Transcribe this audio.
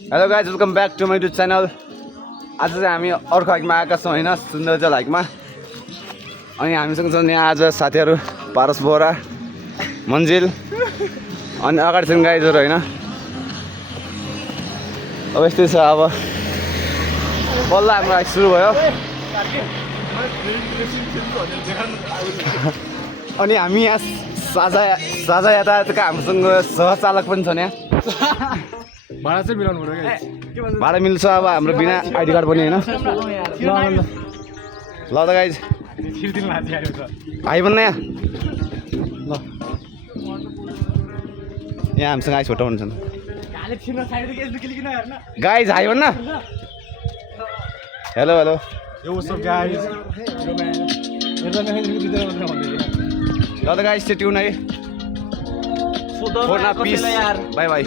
Hello guys welcome back to my YouTube channel. आज चाहिँ हामी अर्को हाइकमा आएका छौँ होइन, सुन्दरजल हाइकमा। अनि हामीसँग छन् यहाँ आज साथीहरू पारस बोरा, मन्जिल अनि अगाडि छन् गाइजहरू होइन। अब यस्तै छ, अब बल्ल हाम्रो हाइक सुरु भयो। अनि हामी यहाँ साझा यातायातका हामीसँग सहचालक पनि छन् यहाँ। भाडा चाहिँ मिलाउनु पर्यो। भाडा मिल्छ अब हाम्रो बिना आइडी कार्ड पनि होइन। ल त गाइज हाई भन्न यहाँ ल, यहाँ हामीसँग आइस फोटो हुन्छन् गाइज हाई भन्न। हेलो हेलो ल त गाइज त्यो ट्युन है। Peace bye by.